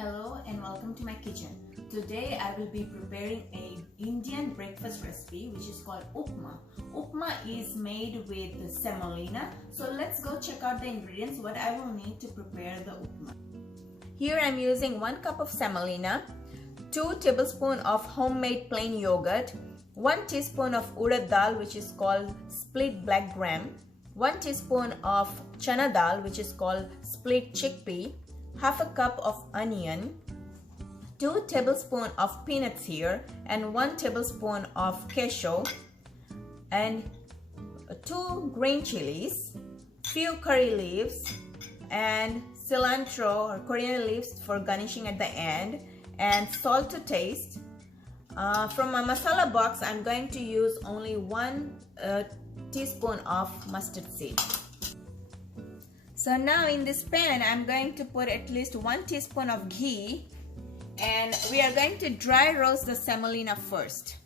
Hello and welcome to my kitchen. Today I will be preparing an Indian breakfast recipe which is called Upma. Upma is made with semolina. So let's go check out the ingredients, what I will need to prepare the Upma. Here I am using 1 cup of semolina, 2 tablespoons of homemade plain yogurt, 1 teaspoon of urad dal which is called split black gram, 1 teaspoon of chana dal which is called split chickpea, half a cup of onion, 2 tablespoons of peanuts here, and 1 tablespoon of cashew, and 2 green chilies, few curry leaves, and cilantro or coriander leaves for garnishing at the end, and salt to taste. From my masala box, I'm going to use only 1 teaspoon of mustard seed. So now in this pan, I'm going to put at least 1 teaspoon of ghee, and we are going to dry roast the semolina first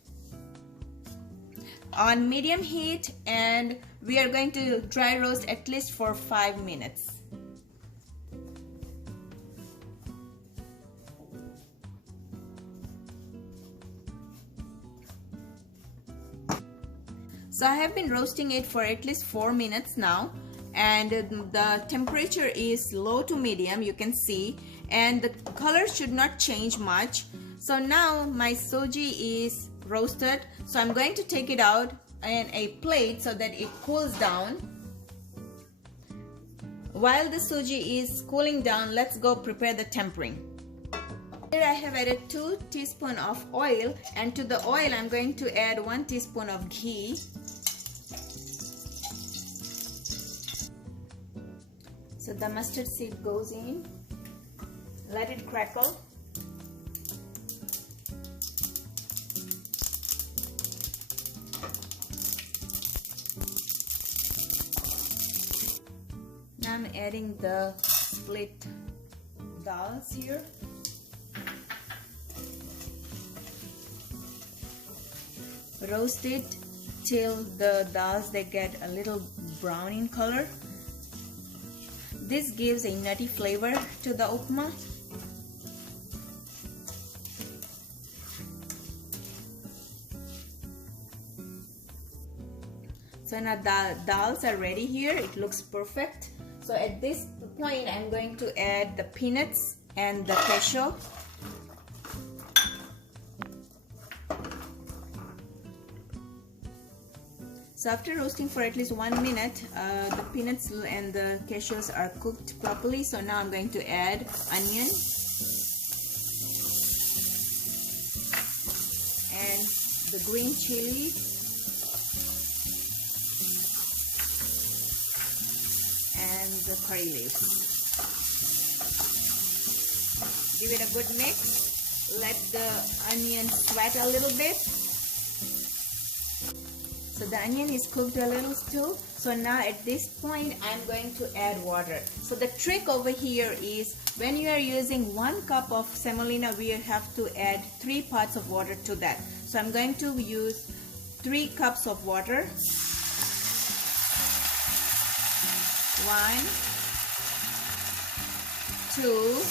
on medium heat, and we are going to dry roast at least for 5 minutes. So I have been roasting it for at least 4 minutes now, and the temperature is low to medium, you can see, and the color should not change much. So now my suji is roasted, so I'm going to take it out in a plate so that it cools down. While the suji is cooling down, let's go prepare the tempering. Here I have added 2 teaspoons of oil, and to the oil I'm going to add 1 teaspoon of ghee. So the mustard seed goes in, let it crackle. Now I'm adding the split dals here. Roast it till the dals they get a little brown in color. This gives a nutty flavor to the upma. So now the dals are ready here. It looks perfect. So at this point I'm going to add the peanuts and the cashew. So after roasting for at least 1 minute, the peanuts and the cashews are cooked properly. So now I'm going to add onion and the green chili and the curry leaves. Give it a good mix. Let the onion sweat a little bit. So the onion is cooked a little too. So now at this point I'm going to add water. So the trick over here is when you are using 1 cup of semolina, we have to add 3 parts of water to that. So I'm going to use 3 cups of water. 1 2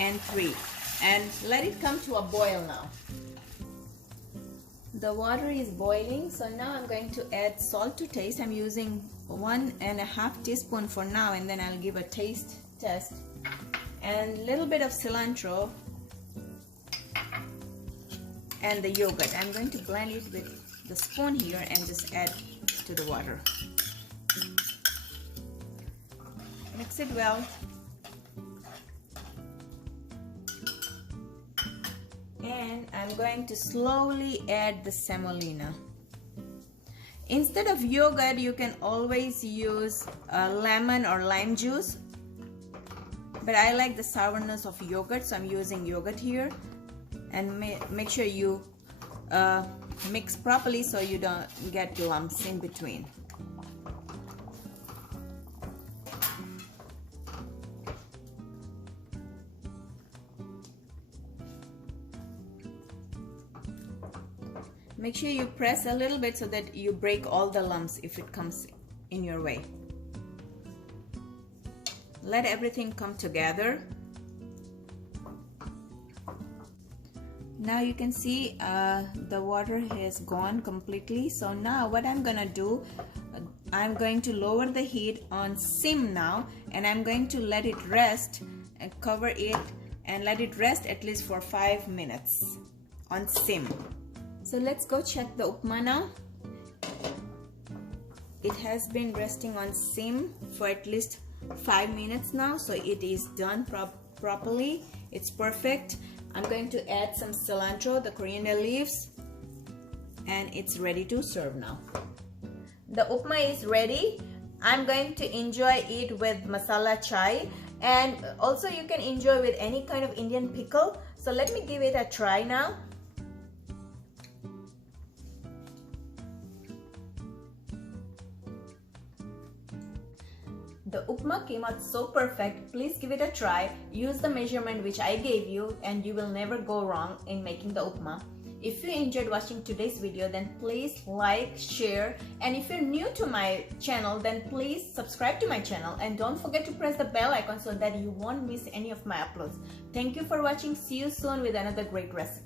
and 3, and let it come to a boil now. The water is boiling, so now I'm going to add salt to taste. I'm using 1.5 teaspoon for now, and then I'll give a taste test. And a little bit of cilantro and the yogurt. I'm going to blend it with the spoon here and just add to the water. Mix it well. And I'm going to slowly add the semolina. Instead of yogurt, you can always use lemon or lime juice, but I like the sourness of yogurt, so I'm using yogurt here. And make sure you mix properly so you don't get lumps in between. Make sure you press a little bit so that you break all the lumps if it comes in your way. let everything come together. Now you can see the water has gone completely. So now what I'm gonna do, I'm going to lower the heat on sim now, and I'm going to let it rest and cover it and let it rest at least for 5 minutes on sim. So let's go check the upma now. It has been resting on sim for at least 5 minutes now, so it is done properly. It's perfect. I'm going to add some cilantro, the coriander leaves, and it's ready to serve now. The upma is ready. I'm going to enjoy it with masala chai, and also you can enjoy with any kind of Indian pickle. So let me give it a try now. The upma came out so perfect. Please give it a try. Use the measurement which I gave you and you will never go wrong in making the upma. If you enjoyed watching today's video, then please like, share, and if you're new to my channel, then please subscribe to my channel and don't forget to press the bell icon so that you won't miss any of my uploads. Thank you for watching. See you soon with another great recipe.